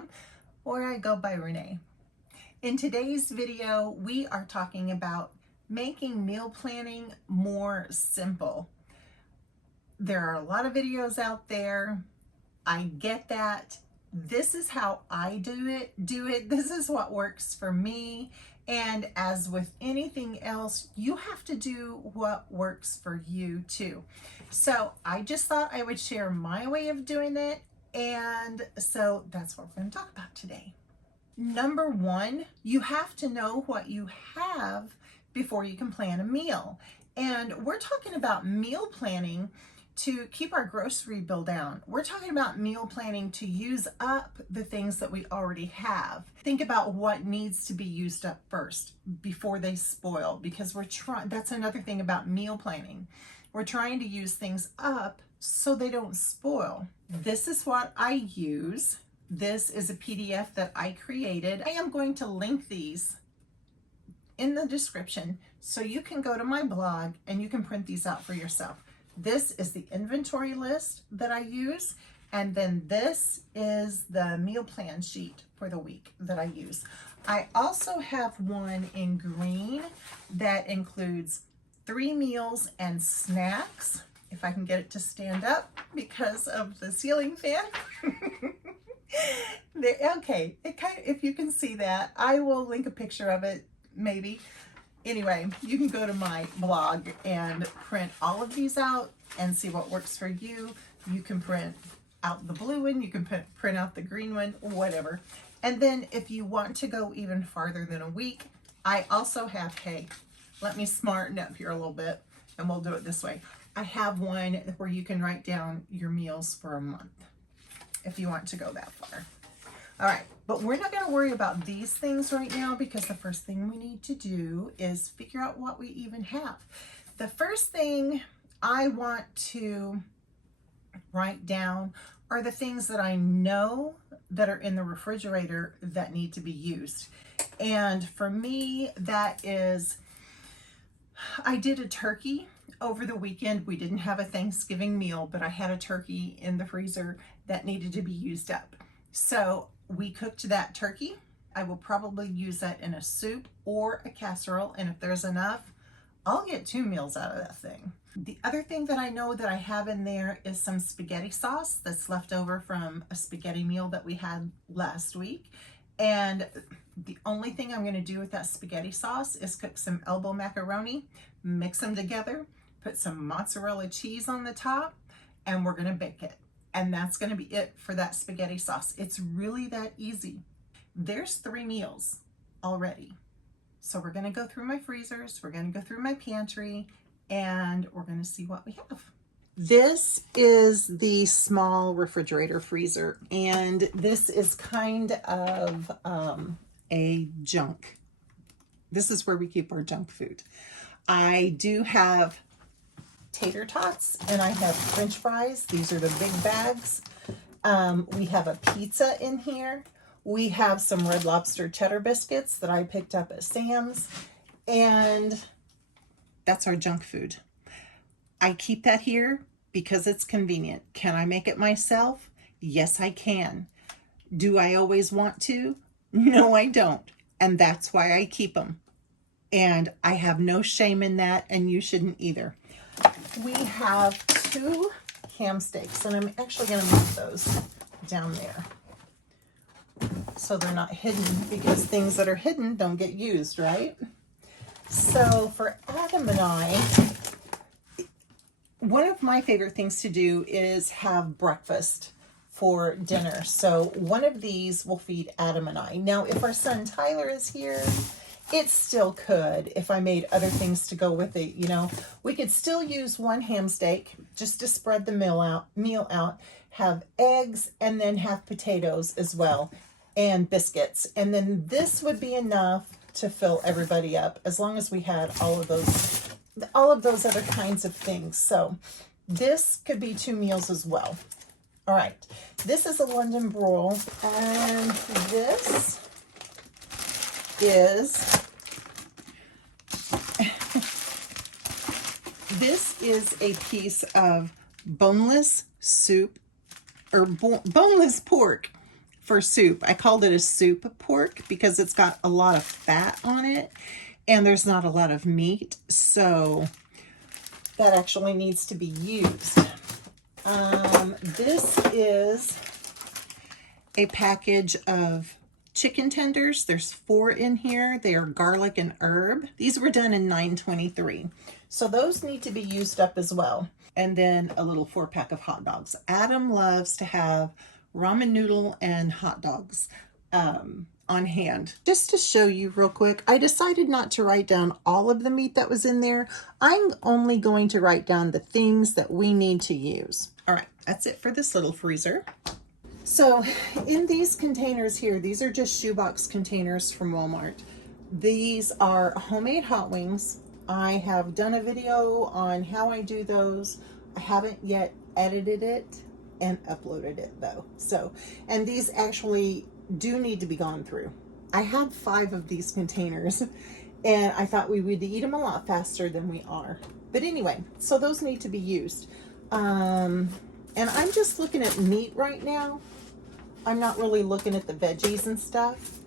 Instagram, or I go by Renee. In today's video, we are talking about making meal planning more simple. There are a lot of videos out there. I get that. This is how I do it. This is what works for me. And as with anything else, you have to do what works for you too. So I just thought I would share my way of doing it. And so that's what we're going to talk about today. Number one, you have to know what you have before you can plan a meal. And we're talking about meal planning to keep our grocery bill down. We're talking about meal planning to use up the things that we already have. Think about what needs to be used up first before they spoil, because that's another thing about meal planning. We're trying to use things up so they don't spoil. This is what I use. This is a PDF that I created. I am going to link these in the description so you can go to my blog and you can print these out for yourself. This is the inventory list that I use, and then this is the meal plan sheet for the week that I use. I also have one in green that includes 3 meals and snacks, if I can get it to stand up because of the ceiling fan. Okay, if you can see that, I will link a picture of it, maybe. Anyway, you can go to my blog and print all of these out and see what works for you. You can print out the blue one, you can print out the green one, whatever. And then if you want to go even farther than a week, I also have, hey, let me smarten up here a little bit and we'll do it this way. I have one where you can write down your meals for a month if you want to go that far. All right, but we're not going to worry about these things right now because the first thing we need to do is figure out what we even have. The first thing I want to write down are the things that I know that are in the refrigerator that need to be used. And for me, that is, I did a turkey over the weekend. We didn't have a Thanksgiving meal, but I had a turkey in the freezer that needed to be used up. So we cooked that turkey. I will probably use that in a soup or a casserole, and if there's enough, I'll get 2 meals out of that thing. The other thing that I know that I have in there is some spaghetti sauce that's left over from a spaghetti meal that we had last week. And the only thing I'm going to do with that spaghetti sauce is cook some elbow macaroni, mix them together, put some mozzarella cheese on the top, and we're going to bake it. And that's going to be it for that spaghetti sauce. It's really that easy. There's 3 meals already. So we're going to go through my freezers, we're going to go through my pantry, and we're going to see what we have. This is the small refrigerator freezer, and this is kind of a junk. This is where we keep our junk food. I do have tater tots and I have French fries. These are the big bags. We have a pizza in here. We have some Red Lobster cheddar biscuits that I picked up at Sam's, and that's our junk food. I keep that here because it's convenient. Can I make it myself? Yes, I can. Do I always want to? No, I don't. And that's why I keep them. And I have no shame in that, and you shouldn't either. We have 2 ham steaks, and I'm actually going to move those down there so they're not hidden, because things that are hidden don't get used, right? So for Adam and I, one of my favorite things to do is have breakfast for dinner. So one of these will feed Adam and I. Now, if our son Tyler is here, it still could, if I made other things to go with it, you know. We could still use 1 ham steak just to spread the meal out, have eggs, and then have potatoes as well, and biscuits. And then this would be enough to fill everybody up, as long as we had all of those other kinds of things. So this could be 2 meals as well. All right, this is a London broil, and this is a piece of boneless soup, or boneless pork for soup. I called it a soup pork because it's got a lot of fat on it and there's not a lot of meat. So that actually needs to be used. This is a package of chicken tenders. There's 4 in here. They are garlic and herb. These were done in 923. So those need to be used up as well. And then a little 4-pack of hot dogs. Adam loves to have ramen noodle and hot dogs on hand. Just to show you real quick, I decided not to write down all of the meat that was in there. I'm only going to write down the things that we need to use. All right, that's it for this little freezer. So in these containers here, these are just shoebox containers from Walmart. These are homemade hot wings. I have done a video on how I do those. I haven't yet edited it and uploaded it though. So, and these actually do need to be gone through. I had 5 of these containers and I thought we would eat them a lot faster than we are. But anyway, so those need to be used. And I'm just looking at meat right now. I'm not really looking at the veggies and stuff.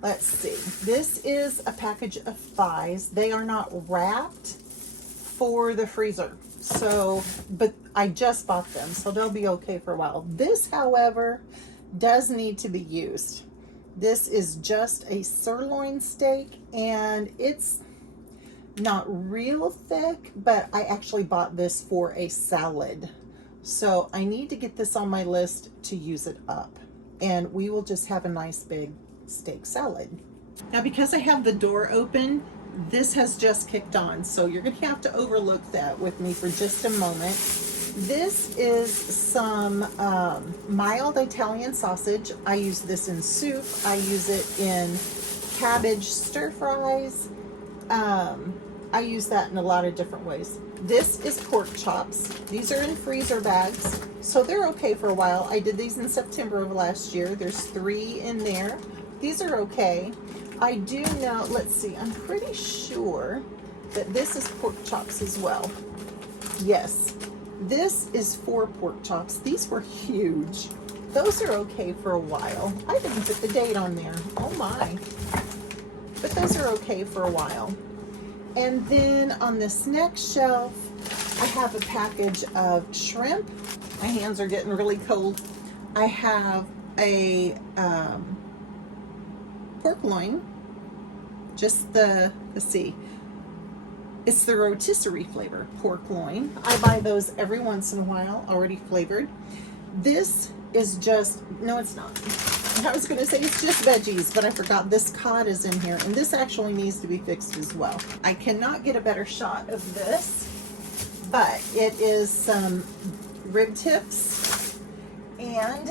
Let's see. This is a package of thighs. They are not wrapped for the freezer. So, but I just bought them, so they'll be okay for a while. This, however, does need to be used. This is just a sirloin steak and it's not real thick, but I actually bought this for a salad. So I need to get this on my list to use it up. And we will just have a nice big steak salad. Now, because I have the door open, this has just kicked on. So you're gonna have to overlook that with me for just a moment. This is some mild Italian sausage. I use this in soup. I use it in cabbage stir fries. I use that in a lot of different ways. This is pork chops. These are in freezer bags, so they're okay for a while. I did these in September of last year. There's 3 in there. These are okay. I do know, let's see, I'm pretty sure that this is pork chops as well. Yes, this is 4 pork chops. These were huge. Those are okay for a while. I didn't put the date on there. Oh my. But those are okay for a while. And then on this next shelf, I have a package of shrimp. My hands are getting really cold. I have a pork loin, just let's see, it's the rotisserie flavor pork loin. I buy those every once in a while, already flavored. This is just, no it's not. I was going to say it's just veggies, but I forgot this cod is in here, and this actually needs to be fixed as well. I cannot get a better shot of this, but it is some rib tips and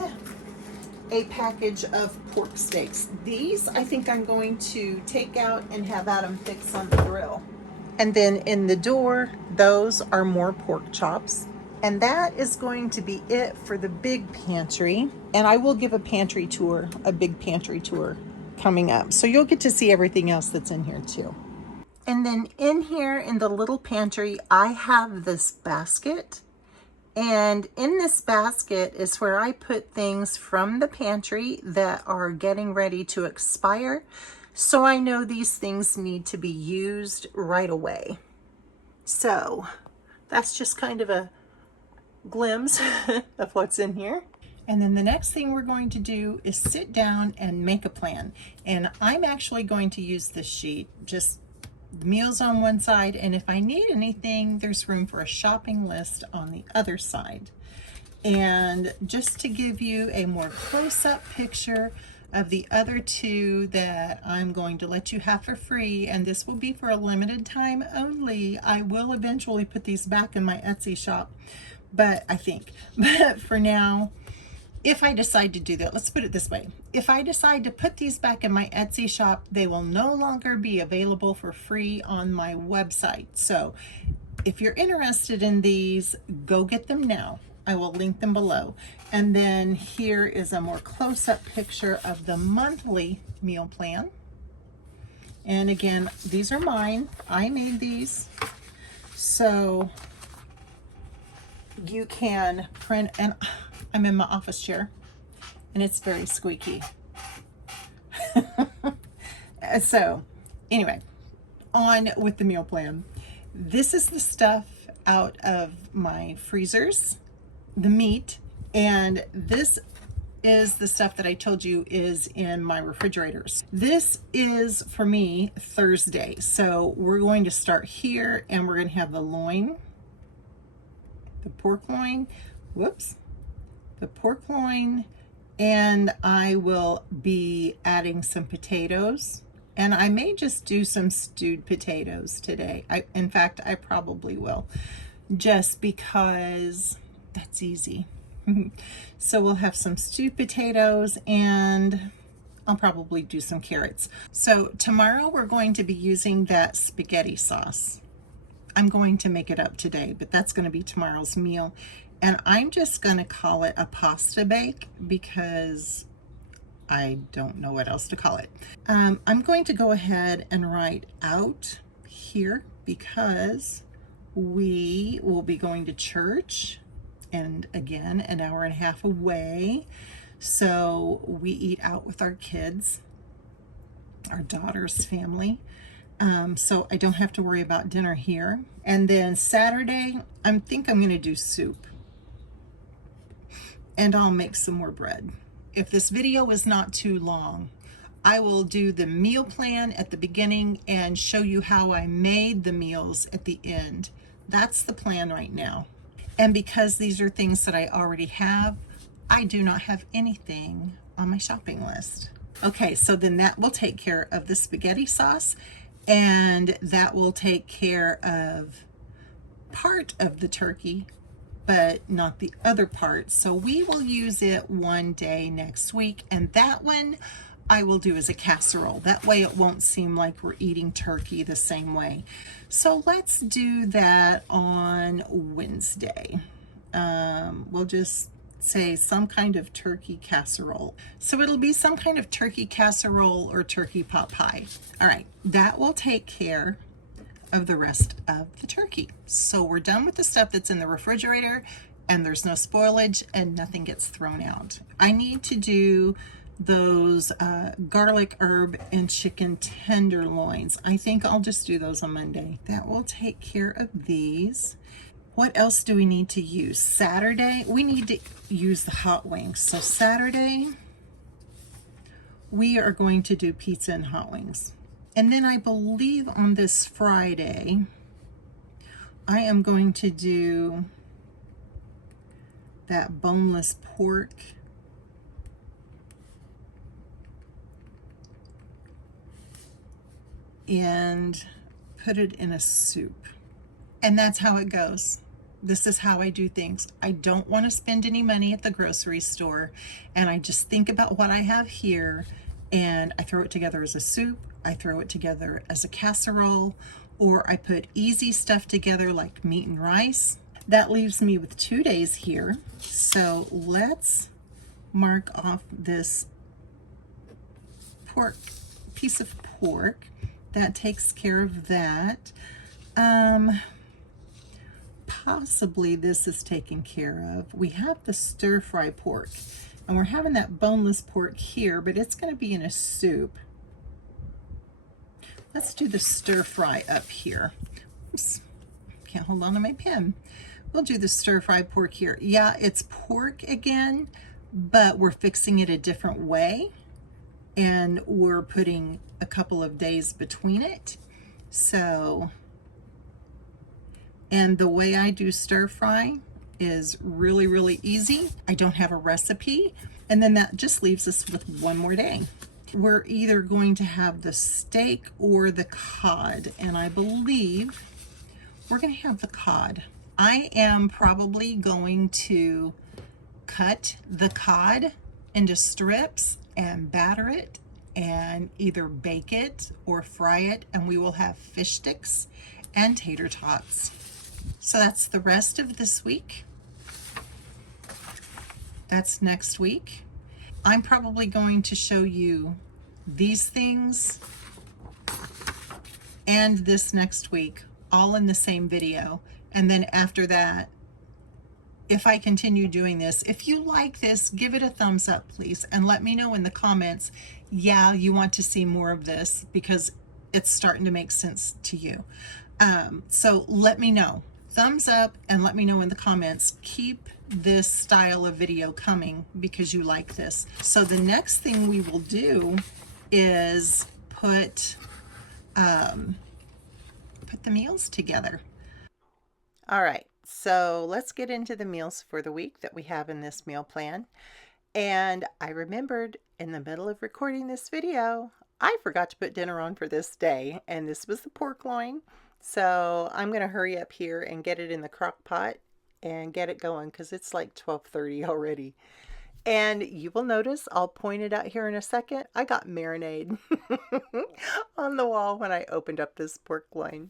a package of pork steaks. These I think I'm going to take out and have Adam fix on the grill. And then in the door, those are more pork chops. And that is going to be it for the big pantry. And I will give a pantry tour, a big pantry tour coming up. So you'll get to see everything else that's in here too. And then in here in the little pantry, I have this basket. And in this basket is where I put things from the pantry that are getting ready to expire. So I know these things need to be used right away. So that's just kind of a glimpse of what's in here. And then the next thing we're going to do is sit down and make a plan. And I'm actually going to use this sheet, just the meals on one side, and if I need anything, there's room for a shopping list on the other side. And just to give you a more close-up picture of the other 2 that I'm going to let you have for free, and this will be for a limited time only. I will eventually put these back in my Etsy shop, but for now, if I decide to do that, let's put it this way. If I decide to put these back in my Etsy shop, they will no longer be available for free on my website. So if you're interested in these, go get them now. I will link them below. And then here is a more close-up picture of the monthly meal plan. And again, these are mine. I made these. So you can print, and I'm in my office chair, and it's very squeaky. So anyway, on with the meal plan. This is the stuff out of my freezers, the meat, and this is the stuff that I told you is in my refrigerators. This is for me Thursday. So we're going to start here, and we're going to have the loin, the pork loin, the pork loin, and I will be adding some potatoes, and I may just do some stewed potatoes today. In fact, I probably will, just because that's easy. So we'll have some stewed potatoes, and I'll probably do some carrots. So tomorrow we're going to be using that spaghetti sauce. I'm going to make it up today, but that's going to be tomorrow's meal. And I'm just going to call it a pasta bake because I don't know what else to call it. I'm going to go ahead and write out here because we will be going to church, and again, an hour and a half away. So we eat out with our kids, our daughter's family. So I don't have to worry about dinner here. And then Saturday, I think I'm going to do soup. And I'll make some more bread. If this video is not too long, I will do the meal plan at the beginning and show you how I made the meals at the end. That's the plan right now. And because these are things that I already have, I do not have anything on my shopping list. Okay, so then that will take care of the spaghetti sauce, and that will take care of part of the turkey, but not the other part. So we will use it one day next week, and that one I will do as a casserole. That way it won't seem like we're eating turkey the same way. So let's do that on Wednesday. We'll just say some kind of turkey casserole. So it'll be some kind of turkey casserole or turkey pot pie. All right, that will take care of the rest of the turkey. So we're done with the stuff that's in the refrigerator, and there's no spoilage and nothing gets thrown out. I need to do those garlic, herb, and chicken tenderloins. I think I'll just do those on Monday. That will take care of these. What else do we need to use? Saturday, we need to use the hot wings. So Saturday, we are going to do pizza and hot wings. And then I believe on this Friday, I am going to do that boneless pork and put it in a soup. And that's how it goes. This is how I do things. I don't want to spend any money at the grocery store, and I just think about what I have here, and I throw it together as a soup, I throw it together as a casserole, or I put easy stuff together like meat and rice. That leaves me with 2 days here. So let's mark off this pork, piece of pork. That takes care of that. Possibly this is taken care of. We have the stir fry pork, and we're having that boneless pork here, but it's going to be in a soup. Let's do the stir fry up here. Oops, can't hold on to my pen. We'll do the stir fry pork here. Yeah, it's pork again, but we're fixing it a different way, and we're putting a couple of days between it. So, and the way I do stir fry is really, really easy. I don't have a recipe. And then that just leaves us with one more day. We're either going to have the steak or the cod. And I believe we're going to have the cod. I am probably going to cut the cod into strips and batter it and either bake it or fry it. And we will have fish sticks and tater tots. So that's the rest of this week. That's next week. I'm probably going to show you these things and this next week, all in the same video. And then after that, if I continue doing this. If you like this, give it a thumbs up, please, and let me know in the comments, yeah, you want to see more of this because it's starting to make sense to you. So let me know. Thumbs up and let me know in the comments. Keep this style of video coming because you like this. So the next thing we will do is put the meals together. All right, so let's get into the meals for the week that we have in this meal plan. And I remembered in the middle of recording this video, I forgot to put dinner on for this day, and this was the pork loin. So I'm going to hurry up here and get it in the crock pot and get it going because it's like 12:30 already. And you will notice, I'll point it out here in a second, I got marinade on the wall when I opened up this pork loin.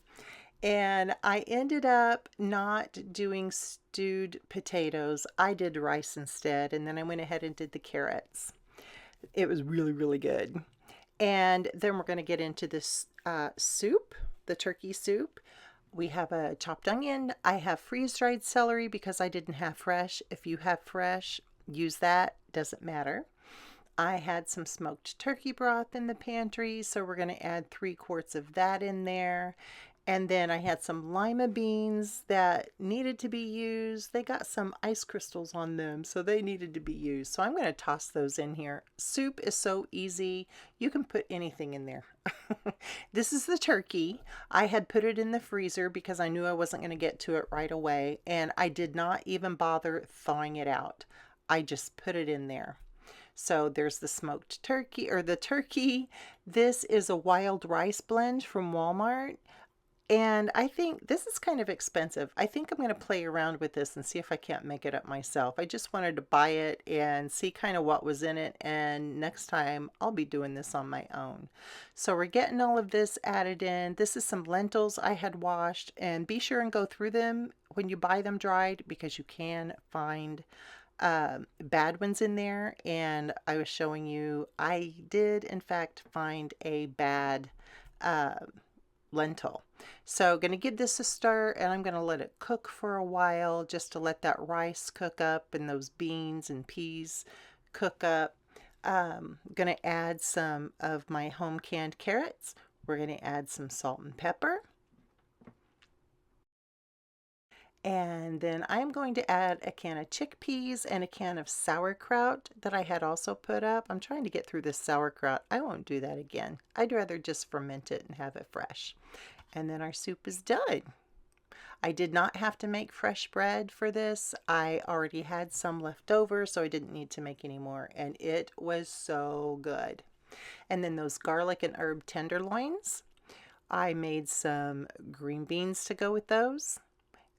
And I ended up not doing stewed potatoes. I did rice instead, and then I went ahead and did the carrots. It was really, really good. And then we're going to get into this soup, the turkey soup. We have a chopped onion. I have freeze-dried celery because I didn't have fresh. If you have fresh, use that. Doesn't matter. I had some smoked turkey broth in the pantry, so we're going to add 3 quarts of that in there. And then I had some lima beans that needed to be used. They got some ice crystals on them, so they needed to be used. So I'm going to toss those in here. Soup is so easy. You can put anything in there. This is the turkey. I had put it in the freezer because I knew I wasn't going to get to it right away. And I did not even bother thawing it out. I just put it in there. So there's the smoked turkey, or the turkey. This is a wild rice blend from Walmart. And I think this is kind of expensive. I think I'm going to play around with this and see if I can't make it up myself. I just wanted to buy it and see kind of what was in it. And next time I'll be doing this on my own. So we're getting all of this added in. This is some lentils I had washed, and be sure and go through them when you buy them dried because you can find bad ones in there. And I was showing you, I did in fact find a bad lentil. So going to give this a stir, and I'm going to let it cook for a while just to let that rice cook up and those beans and peas cook up. Going to add some of my home canned carrots. We're going to add some salt and pepper. And then I'm going to add a can of chickpeas and a can of sauerkraut that I had also put up. I'm trying to get through this sauerkraut. I won't do that again. I'd rather just ferment it and have it fresh. And then our soup is done. I did not have to make fresh bread for this. I already had some left over, so I didn't need to make any more. And it was so good. And then those garlic and herb tenderloins. I made some green beans to go with those.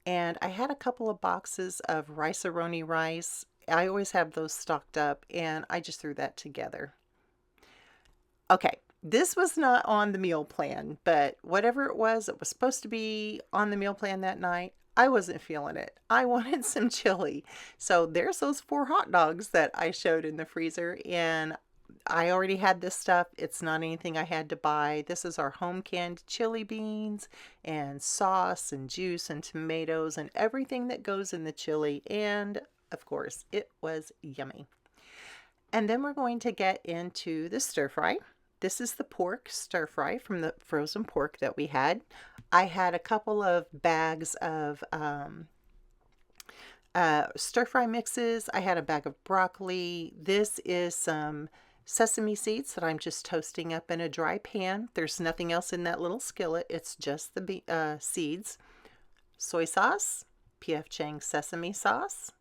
And I had a couple of boxes of rice-a-roni rice. I always have those stocked up, and I just threw that together. Okay, this was not on the meal plan, but whatever it was supposed to be on the meal plan that night. I wasn't feeling it. I wanted some chili. So there's those 4 hot dogs that I showed in the freezer, and I already had this stuff. It's not anything I had to buy. This is our home canned chili beans and sauce and juice and tomatoes and everything that goes in the chili. And of course, it was yummy. And then we're going to get into the stir fry. This is the pork stir fry from the frozen pork that we had. I had a couple of bags of stir fry mixes. I had a bag of broccoli. This is some sesame seeds that I'm just toasting up in a dry pan. There's nothing else in that little skillet. It's just the seeds. Soy sauce, P.F. Chang's sesame sauce,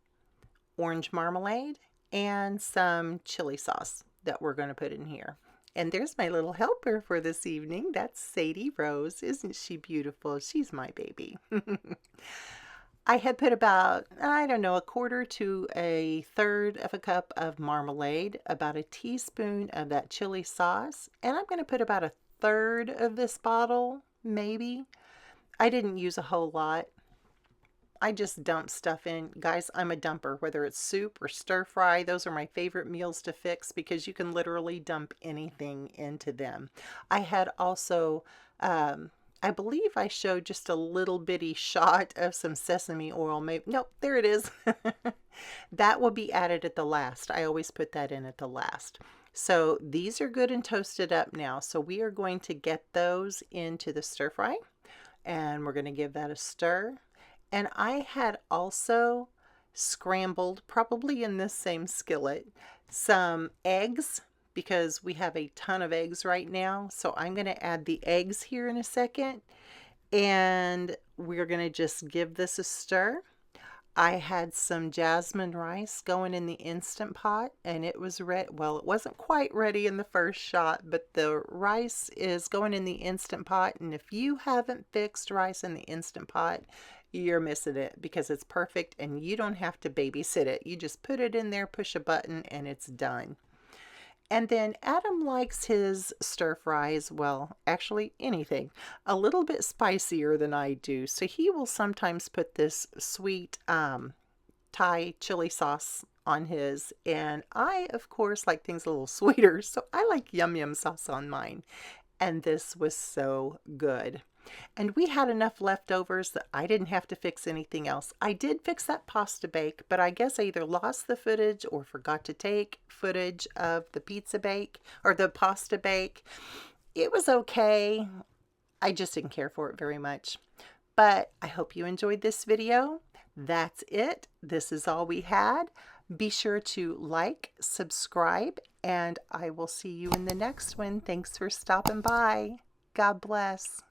orange marmalade, and some chili sauce that we're going to put in here. And there's my little helper for this evening. That's Sadie Rose. Isn't she beautiful? She's my baby. I had put about, I don't know, 1/4 to 1/3 of a cup of marmalade, about a teaspoon of that chili sauce, and I'm going to put about 1/3 of this bottle, maybe. I didn't use a whole lot. I just dump stuff in. Guys, I'm a dumper, whether it's soup or stir fry. Those are my favorite meals to fix because you can literally dump anything into them. I had also, I believe I showed just a little bitty shot of some sesame oil. Maybe, nope, there it is. That will be added at the last. I always put that in at the last. So these are good and toasted up now. So we are going to get those into the stir fry, and we're going to give that a stir. And I had also scrambled, probably in this same skillet, some eggs because we have a ton of eggs right now. So I'm going to add the eggs here in a second, and we're going to just give this a stir. I had some jasmine rice going in the Instant Pot, and it was ready. Well, it wasn't quite ready in the first shot, but the rice is going in the Instant Pot, and if you haven't fixed rice in the Instant Pot, you're missing it because it's perfect and you don't have to babysit it. You just put it in there, push a button, and it's done. And then Adam likes his stir fries, well, actually anything, a little bit spicier than I do. So he will sometimes put this sweet Thai chili sauce on his. And I, of course, like things a little sweeter. So I like yum yum sauce on mine. And this was so good. And we had enough leftovers that I didn't have to fix anything else. I did fix that pasta bake, but I guess I either lost the footage or forgot to take footage of the pizza bake or the pasta bake. It was okay. I just didn't care for it very much. But I hope you enjoyed this video. That's it. This is all we had. Be sure to like, subscribe, and I will see you in the next one. Thanks for stopping by. God bless.